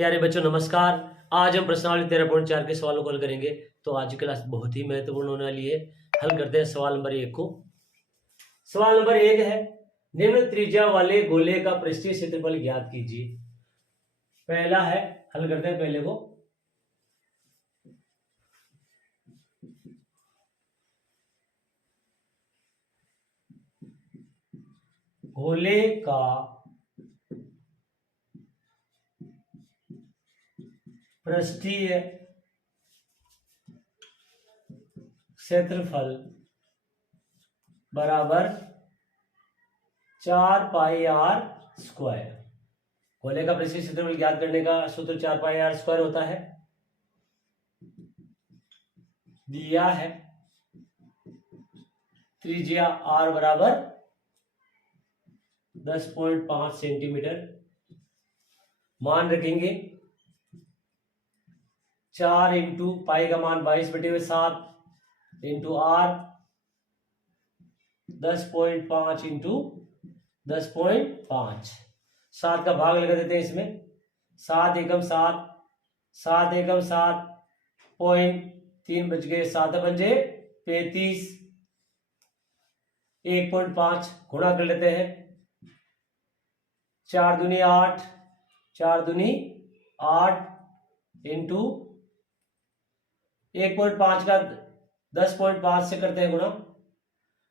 प्यारे बच्चों नमस्कार। आज हम प्रश्नावली 13.4 के सवालों को हल करेंगे। तो आज की क्लास बहुत ही महत्वपूर्ण होने वाली है। हल करते हैं सवाल नंबर 1 को। सवाल नंबर 1 है, निम्न त्रिज्या वाले गोले का पृष्ठीय क्षेत्रफल ज्ञात कीजिए। पहला है, हल करते हैं पहले को। गोले का पृष्ठीय क्षेत्रफल बराबर 4 पाई आर स्क्वायर। गोले का पृष्ठीय क्षेत्रफल ज्ञात करने का सूत्र 4 पाई आर स्क्वायर होता है। दिया है त्रिज्या आर बराबर 10.5 सेंटीमीटर। मान रखेंगे 4 इंटू पाई का मान 22/7 इंटू आर 10.5 इंटू 10.5। 7 का भाग लगा देते हैं इसमें। 7 एकम 7, 7 एकम 7 पॉइंट 3 बच गए, 7 पंजे 35, 1.5 गुणा कर लेते हैं। 4 दूनी 8, 4 दूनी 8 इंटू 1.5 का 10.5 से करते हैं गुणा।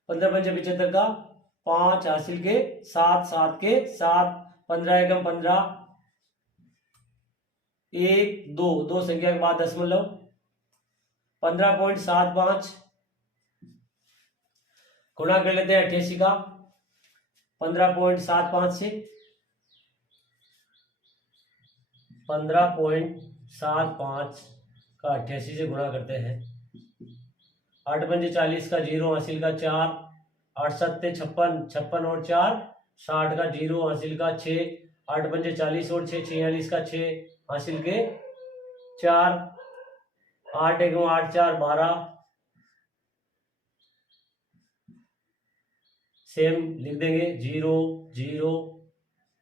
15 पंजे 75 का 5 हासिल के 7, 7 के 7, 15 एकम 15, 1 2 2 संख्या के बाद दशमलव 15.75 गुणा कर लेते हैं 88 का 15.75 से। 15.75 का 88 से गुणा करते हैं। 8 पंजे 40 का 0 हासिल का 4, 8 सत्ते 56, 56 और 4 60 का 0 हासिल का 6, 8 पंजे 40 और 6 46 का 6 हासिल के 4, 8 एक 8 4 12। सेम लिख देंगे 0 0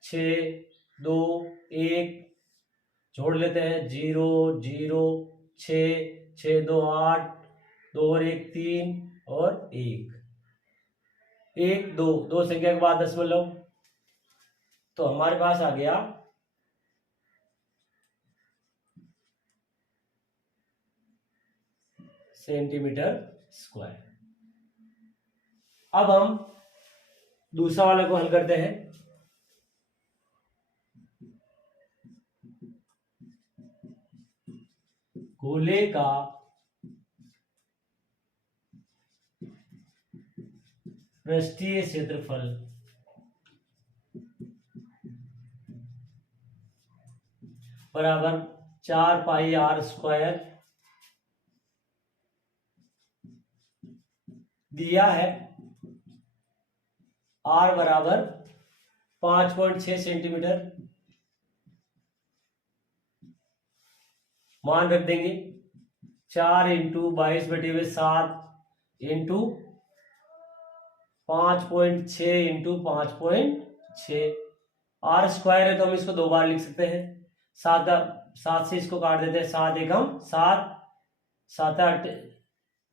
6 2 1 जोड़ लेते हैं 0 0 6 6 2 8 2 और 1 3 और 1 1 2 2 संख्या के बाद दशमलव। तो हमारे पास आ गया सेंटीमीटर स्क्वायर। अब हम दूसरा वाले को हल करते हैं। गोले का पृष्ठीय क्षेत्रफल बराबर 4 पाई आर स्क्वायर। दिया है आर बराबर 5.6 सेंटीमीटर। मान रख देंगे 4 into 22/7 into 5.6 into 5.6। R square है तो हम इसको 2 बार लिख सकते हैं। 7 से इसको काट देते हैं। 7 एकम 7, 7 8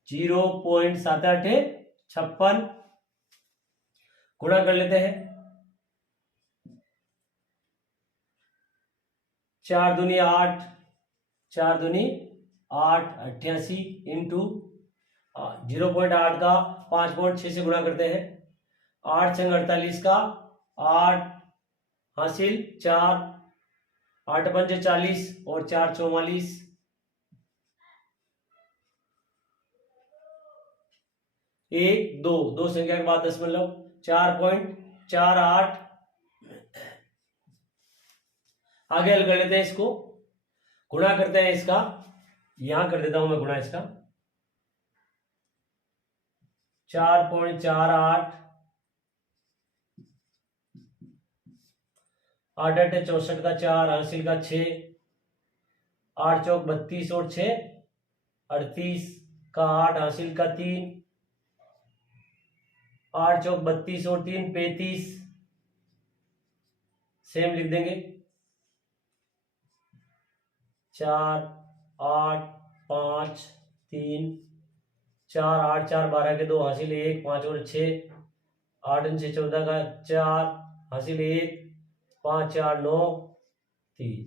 0.7856 गुणा कर लेते हैं। 4 दूनी 8, 4 दूनी 8 88 इंटू 0.8 का 5.6 से गुणा करते हैं। 8 छंग 48 का 8 हासिल 4, 8 पंजे 40 और 4 44, 1 2 2 संख्या के बाद दशमलव 4.48। आगे हल कर लेते हैं इसको। गुणा करते हैं इसका, यहां कर देता हूं मैं गुणा इसका। 4.48 8 8 64 का 4 हासिल का 6, 8 चौक 32 और 6 38 का 8 हासिल का 3, 8 चौक 32 और 3 35। सेम लिख देंगे। 4 8 5 3 4 8 4 12 के 2 हासिल 1 5 और 6 8 6 14 का 4 हासिल 1 5 4 9 3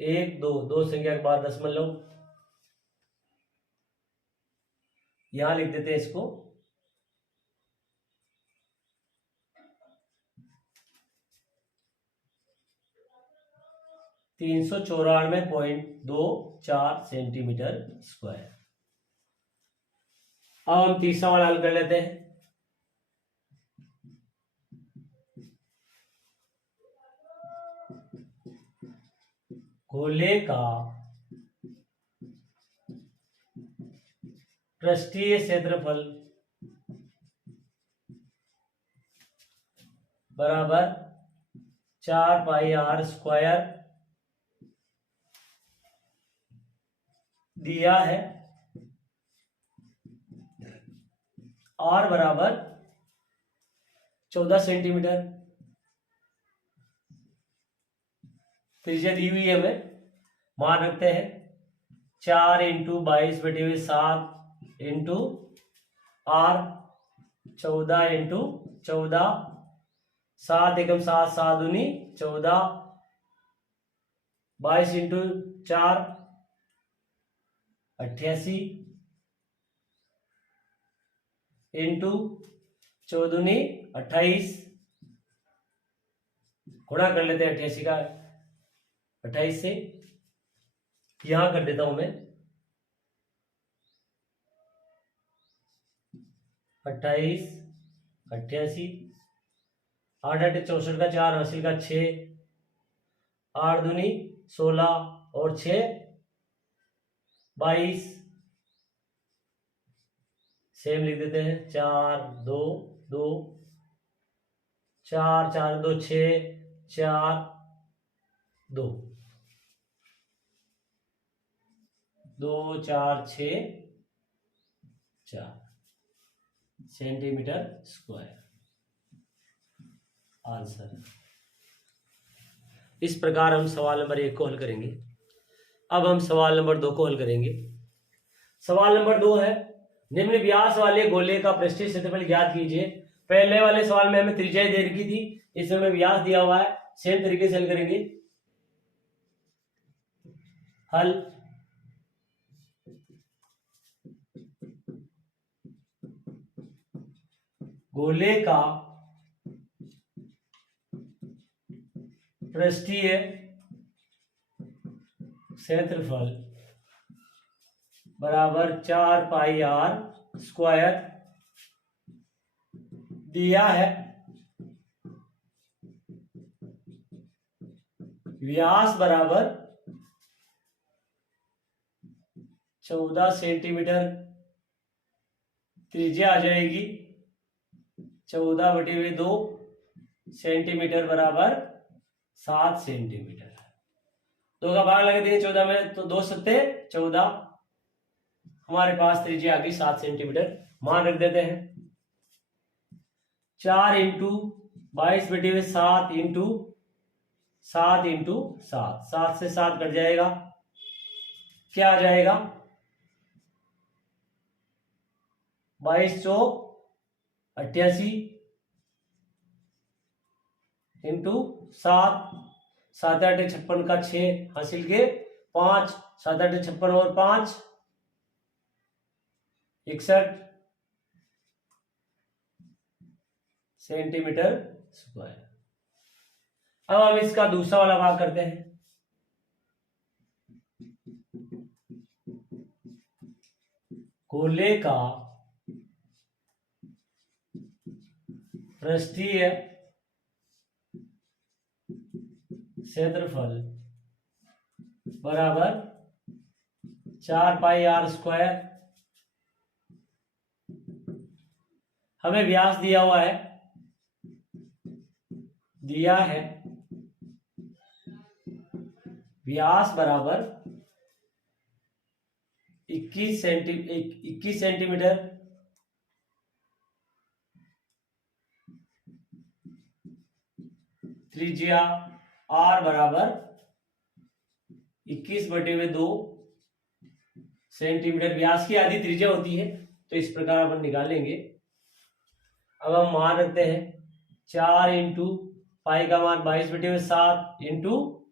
1 2 2 संख्या के बाद दशमलव यहां लिख देते हैं इसको। 394.24 सेंटीमीटर स्क्वायर। अब हम तीसरा वाला हल कर लेते हैं। गोले का पृष्ठीय क्षेत्रफल बराबर 4 पाई आर स्क्वायर दिया है। आर बराबर 14 सेंटीमीटर त्रिज्या दी हुई है, हमें मान रखते हैं 4 इंटू 22/7 इंटू आर 14 इंटू 14 7 एकम 7 7 दूनी 14 22 इंटू 4 88 इंटू 14 दूनी 28 गुणा कर लेते हैं 88 का 28 से, यहां कर देता हूं मैं 28 88 8 8 64 का 4 हासिल का 6 8 दूनी 16 और 6 22 सेम लिख देते हैं 4 2 2 4 4 2 6 4 2 2 4 6 4 सेंटीमीटर स्क्वायर आंसर। इस प्रकार हम सवाल नंबर 1 को हल करेंगे। अब हम सवाल नंबर 2 को हल करेंगे। सवाल नंबर 2 है, निम्न व्यास वाले गोले का पृष्ठीय क्षेत्रफल ज्ञात कीजिए। पहले वाले सवाल में हमें त्रिज्या दे रखी थी, इसमें हमें व्यास दिया हुआ है। सेम तरीके से हल करेंगे। हल गोले का पृष्ठीय क्षेत्रफल बराबर 4 पाई आर स्क्वायर दिया है। व्यास बराबर 14 सेंटीमीटर, त्रिज्या आ जाएगी 14/2 सेंटीमीटर बराबर 7 सेंटीमीटर। 2 का भाग लगा देंगे 14 में तो 2 सत्ते 14, हमारे पास त्रिज्या आ गई 7 सेंटीमीटर। मान रख देते हैं 4 इंटू 22/7 इंटू 7 इंटू 7, 7 से 7 कट जाएगा, क्या आ जाएगा 22 चौक 88 इंटू 7 7 8 56 का 6 हासिल के 5 7 8 56 और 5 61 सेंटीमीटर स्क्वायर। अब हम इसका दूसरा वाला भाग करते हैं। गोले का पृष्ठीय क्षेत्रफल बराबर 4 पाई आर स्क्वायर। हमें व्यास दिया हुआ है, दिया है व्यास बराबर 21 सेंटीमीटर, त्रिज्या आर बराबर 21/2 सेंटीमीटर व्यास की आधी त्रिज्या होती है, तो इस प्रकार अपन निकालेंगे। अब हम मान रखते हैं 4 इंटू पाई का मान 22/7 इंटू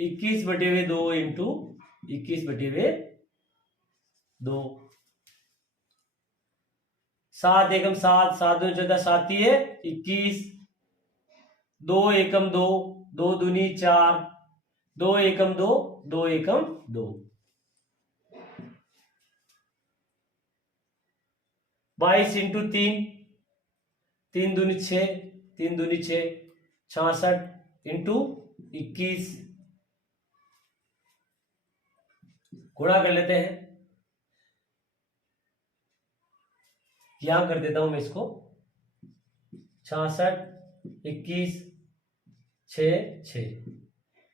21/2 इंटू 21/2। 7 एकम 7, 7 दूनी 14, 7 है 21, 2 एकम 2, 2 दूनी 4, 2 एकम 2, 2 एकम 2, 22 इंटू 3, 3 दूनी 6, 3 दूनी 6, 66 इंटू 21, गुणा कर लेते हैं। यहां कर देता हूं मैं इसको 66, 21, 6, 6,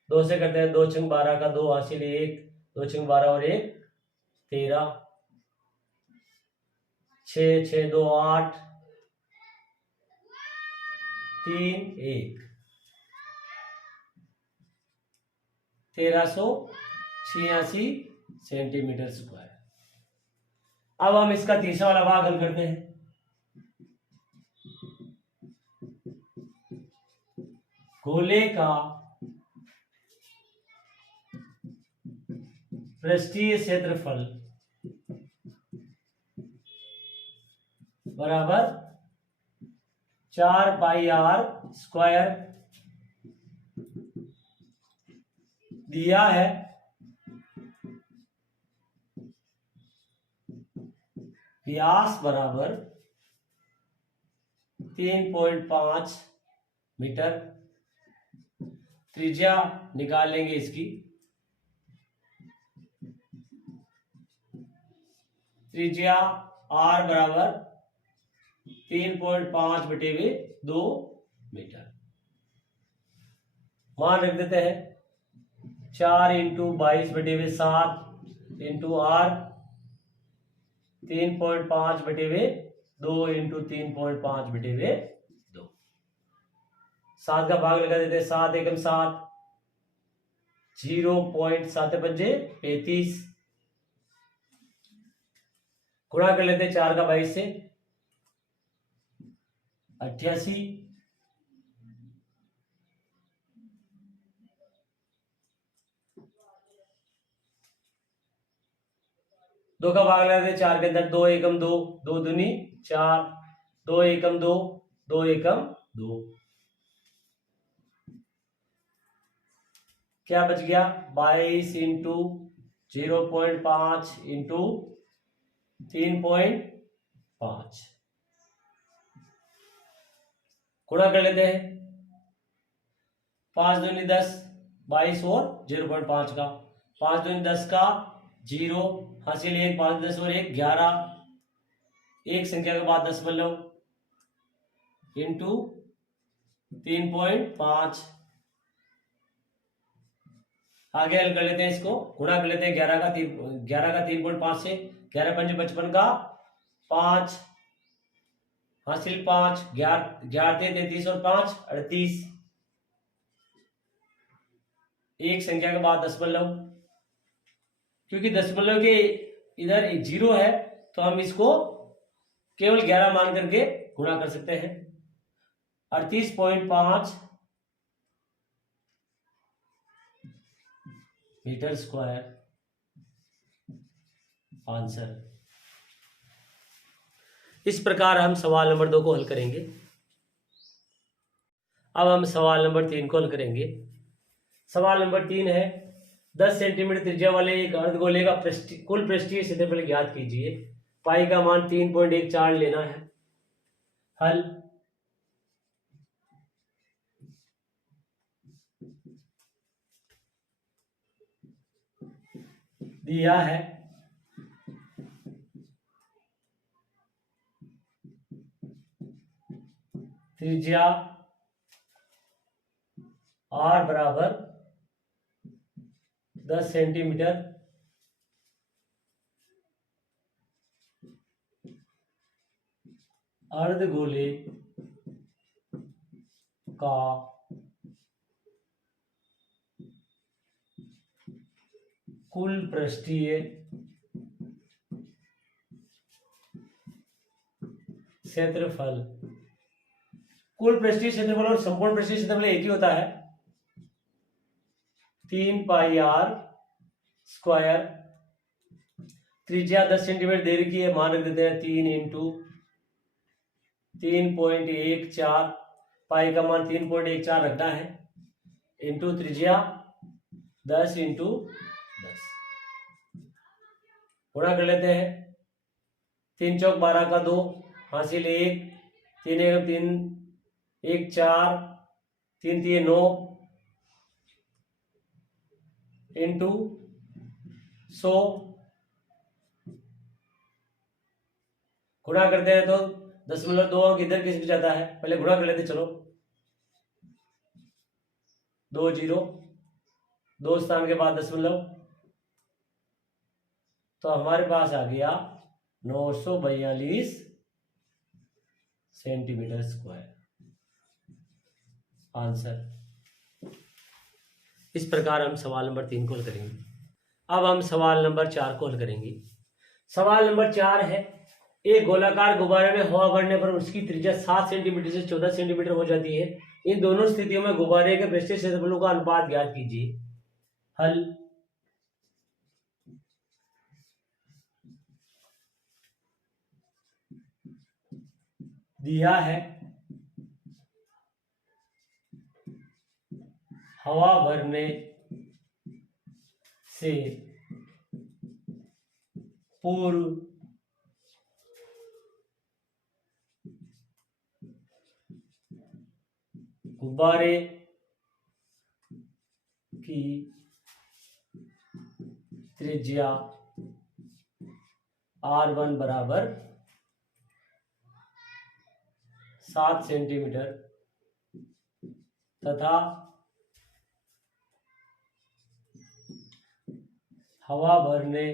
2 से करते हैं 2 छंग 12 का 2 हासिल 1, 2 छंग 12 और 1 13, 6, 6 2 8, 3 1, 1386 सेंटीमीटर स्क्वायर। अब हम इसका तीसरा वाला भाग हल करते हैं। गोले का पृष्ठीय क्षेत्रफल बराबर 4 पाई आर स्क्वायर दिया है। व्यास बराबर 3.5 मीटर। त्रिज्या निकालेंगे इसकी। त्रिज्या r बराबर 3.5/2 मीटर। मान रख देते हैं 4 इंटू 22/7 इंटू आर 3.5/2 इंटू 3.5/2। 7 का भाग लगा देते हैं। 7 एकम 7, 0.7 गुणा कर लेते हैं 4 का 22 से 88, 2 का भाग लगा देते 4 के अंदर 2 एकम 2, 2 दूनी 4, 2 एकम 2, 2 एकम 2, क्या बच गया 22 इंटू 0.5 इंटू 3.5 गुणा कर लेते हैं। 5 दूनी 10, 22 और 0.5 का 5 दूनी 10 का 0 हासिल 1, 5 10 और 1 11, एक संख्या के बाद दशमलव इंटू 3.5। आगे हल कर लेते हैं इसको। गुणा कर लेते हैं 11 का 3.5 से। 11 पंजे 55 का 5 हासिल 5, 11 33 और 5 38, एक संख्या के बाद दशमलव। क्योंकि दशमलव के इधर 0 है तो हम इसको केवल 11 मान करके गुणा कर सकते हैं। 38.5 मीटर स्क्वायर आंसर। इस प्रकार हम सवाल नंबर 2 को हल करेंगे। अब हम सवाल नंबर 3 को हल करेंगे। सवाल नंबर 3 है 10 सेंटीमीटर त्रिज्या वाले एक अर्धगोले का कुल पृष्ठीय क्षेत्रफल ज्ञात कीजिए। पाई का मान 3.14 लेना है। हल दिया है। त्रिज्या r बराबर 10 सेंटीमीटर। अर्धगोले का कुल पृष्ठीय क्षेत्रफल। कुल पृष्ठीय क्षेत्रफल और संपूर्ण पृष्ठीय क्षेत्रफल एक ही होता है, 3 पाई आर स्क्वायर। त्रिज्या 10 सेंटीमीटर दे रखी है, मान रख देते हैं 3 इंटू 3.14, पाई का मान 3.14 रखना है, इंटू त्रिज्या 10 इंटू 10, गुणा कर लेते हैं। 3 चौक 12 का 2, हासिल 1, 3 1 3 1 4, 3 3 9, इंटू 100, गुणा करते हैं तो 0.2 अंक इधर किस भी जाता है, पहले गुणा कर लेते चलो। 2 0, 2 स्थान के बाद दशमलव, तो हमारे पास आ गया 942 सेंटीमीटर स्क्वायर आंसर। इस प्रकार हम सवाल नंबर 3 को हल करेंगे। अब हम सवाल नंबर 4 को हल करेंगे। सवाल नंबर 4 है, एक गोलाकार गुब्बारे में हवा भरने पर उसकी त्रिज्या 7 सेंटीमीटर से 14 सेंटीमीटर हो जाती है। इन दोनों स्थितियों में गुब्बारे के पृष्ठीय क्षेत्रफलों का अनुपात ज्ञात कीजिए। हल। दिया है हवा भरने से पूर्व गुब्बारे की त्रिज्या R1 बराबर 7 सेंटीमीटर तथा हवा भरने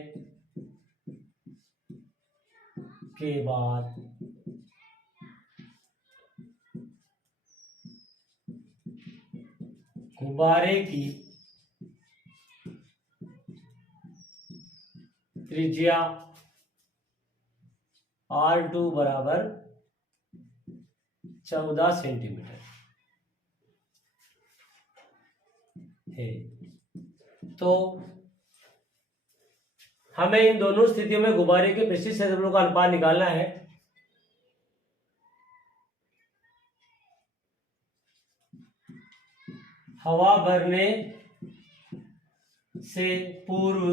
के बाद गुब्बारे की त्रिज्या R2 बराबर 14 सेंटीमीटर है। तो हमें इन दोनों स्थितियों में गुब्बारे के पृष्ठीय क्षेत्रफलों का अनुपात निकालना है। हवा भरने से पूर्व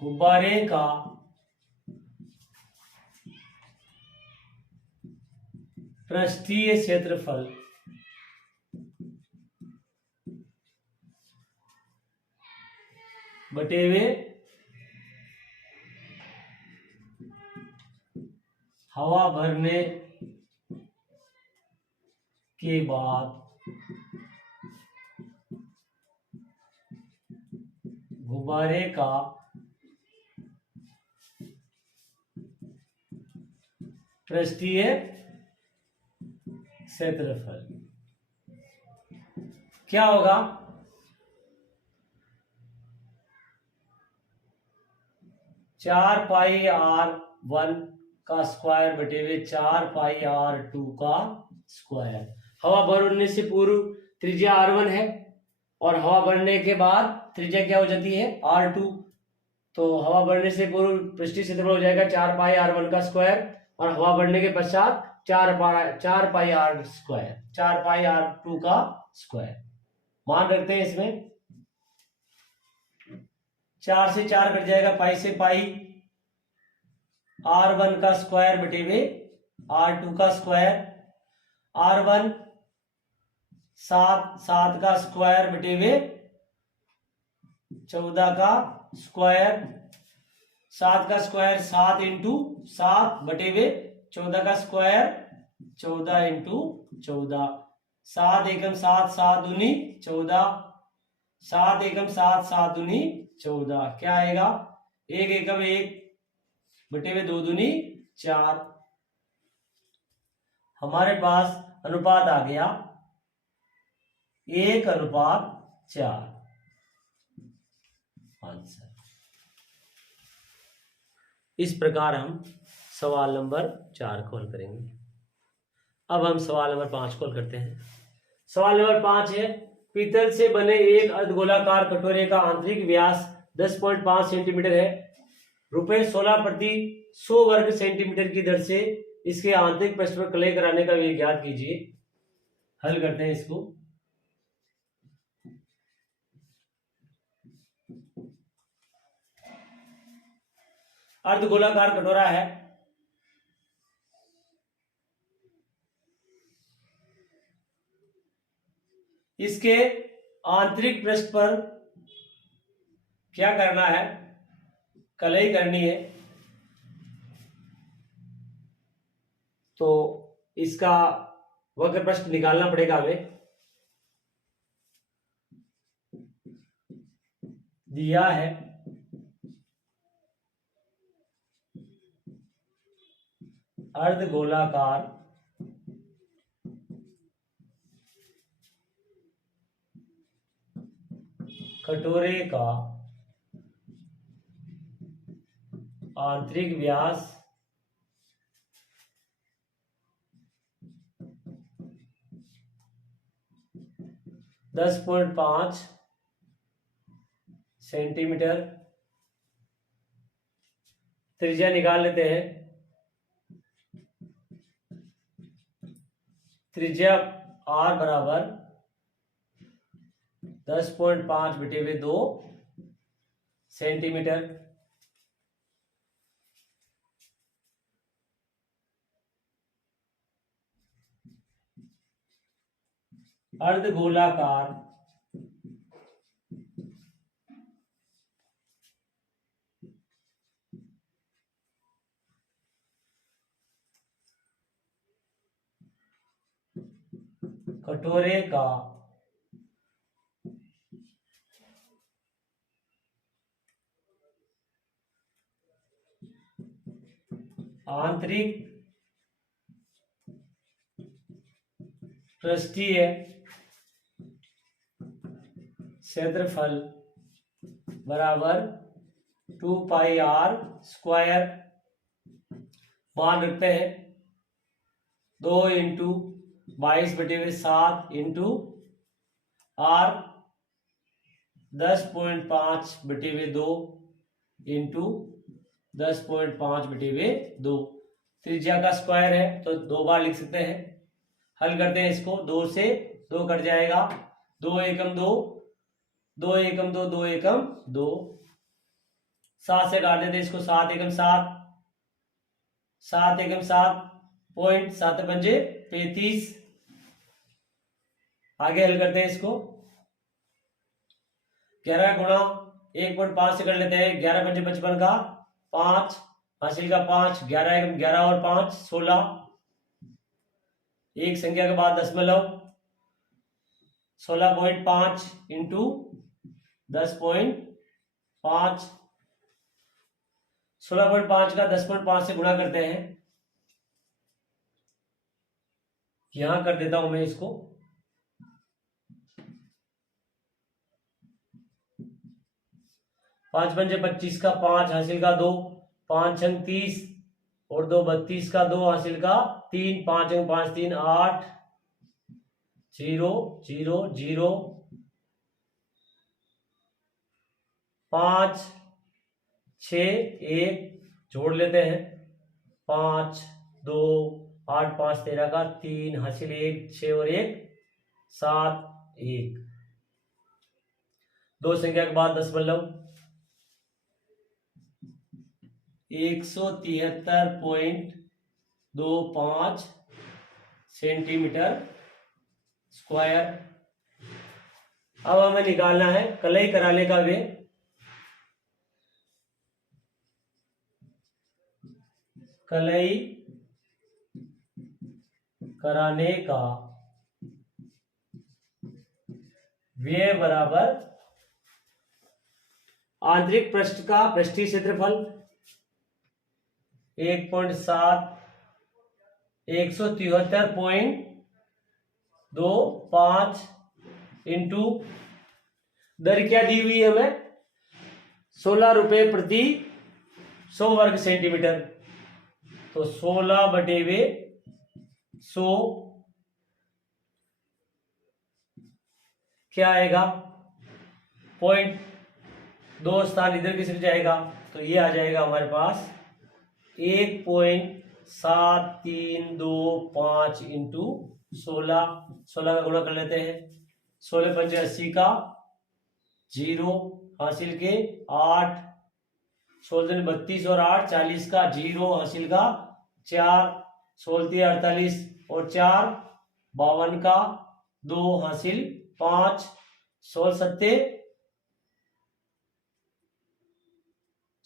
गुब्बारे का पृष्ठीय क्षेत्रफल बटे हुए हवा भरने के बाद गुब्बारे का पृष्ठीय क्षेत्रफल क्या होगा? 4 पाई R1 का स्क्वायर बटे हुए 4 पाई R2 का स्क्वायर। हवा भरने से पूर्व त्रिज्या R1 है और हवा भरने के बाद त्रिज्या क्या हो जाती है? R2। तो हवा भरने से पूर्व पृष्ठीय क्षेत्रफल हो जाएगा 4 पाई R1 का स्क्वायर और हवा भरने के पश्चात 4 पाई R स्क्वायर, 4 पाई R2 का स्क्वायर। मान रखते हैं इसमें 4 से 4 कट जाएगा, पाई से पाई, R1 का स्क्वायर बटे हुए R2 का स्क्वायर। R1 7 का स्क्वायर बटे हुए 14 का स्क्वायर। 7 का स्क्वायर 7 इंटू 7 बटे हुए 14 का स्क्वायर, 14 इंटू 14। 7 एकम 7, 7 दूनी 14, 7 एकम 7, 7 दूनी 14। क्या आएगा? 1 एकम 1 बटे हुए 2 दूनी 4। हमारे पास अनुपात आ गया 1:4 आंसर। इस प्रकार हम सवाल नंबर 4 कॉल करेंगे। अब हम सवाल नंबर 5 कॉल करते हैं। सवाल नंबर 5 है, पीतल से बने एक अर्धगोलाकार कटोरे का आंतरिक व्यास 10.5 सेंटीमीटर है। ₹16 प्रति 100 वर्ग सेंटीमीटर की दर से इसके आंतरिक पृष्ठ पर कलई कराने का व्यय ज्ञात कीजिए। हल करते हैं इसको। अर्धगोलाकार कटोरा है, इसके आंतरिक पृष्ठ पर क्या करना है, कलई करनी है। तो इसका वक्र पृष्ठ निकालना पड़ेगा हमें। दिया है अर्धगोलाकार कटोरे का आंतरिक व्यास 10.5 सेंटीमीटर। त्रिज्या निकाल लेते हैं। त्रिज्या r बराबर 10.5/2 सेंटीमीटर। अर्धगोलाकार कटोरे का आंतरिक पृष्ठीय क्षेत्रफल बराबर 2πr²। मान रखते हैं 2 × 22/7 इंटू r 10.5/2 इंटू 10.5/2। त्रिज्या का स्क्वायर है तो 2 बार लिख सकते हैं। हल करते हैं इसको। 2 से 2 कट जाएगा, 2 एकम 2, 2 एकम 2, 2 एकम 2। 7 से काट देते हैं इसको, 7 एकम 7, 7 एकम 7 पॉइंट 7 पंजे 35। आगे हल करते हैं इसको। 11 गुणा 1.5 से कर लेते हैं। 11 पंजे 55 का 5 हासिल का 5, 11 एकम 11 और 5 16। एक संख्या के बाद दशमलव 16.5 इंटू 10.5। 16.5 का 10.5 से गुणा करते हैं। यहां कर देता हूं मैं इसको। 5 पंजे 25 का 5 हासिल का 2, 5 अंक 30 और 2 32 का 2 हासिल का 3, 5 अंक 5 3 8 0 0 0 5 6 1 जोड़ लेते हैं। 5 2 8 5 13 का 3 हासिल 1 6 और 1 7 1। 2 संख्या के बाद दशमलव 173.25 सेंटीमीटर स्क्वायर। अब हमें निकालना है कलई कराने का व्यय। कलई कराने का व्यय बराबर आंतरिक पृष्ठ का पृष्ठीय क्षेत्रफल 1.7 173.25 इंटू दर क्या दी हुई है हमें, 16 रुपए प्रति 100 वर्ग सेंटीमीटर। तो 16/100 क्या आएगा, पॉइंट, 2 स्थान इधर की तरफ जाएगा, तो ये आ जाएगा हमारे पास 1.7325 इंटू 16। 16 का गुणा कर लेते हैं, 16 पंचे 80 का 0 हासिल के 8, 16 32 और 8 40 का 0 हासिल का 4, 16 48 और 4 52 का 2 हासिल 5, 16 7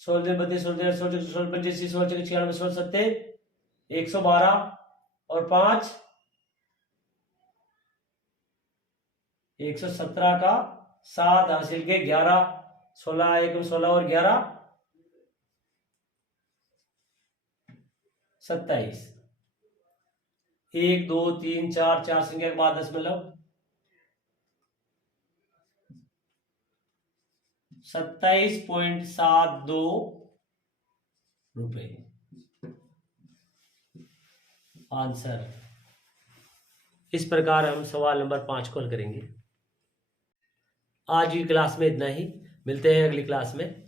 16 32 16 16 16 85 16 96 16 7 112 और 5 117 का 7 हासिल के 11, 16 1 16 और 11 27, 1 2 3 4 4 संख्या के बाद 10 27.72 रुपए आंसर। इस प्रकार हम सवाल नंबर 5 को हल करेंगे। आज की क्लास में इतना ही, मिलते हैं अगली क्लास में।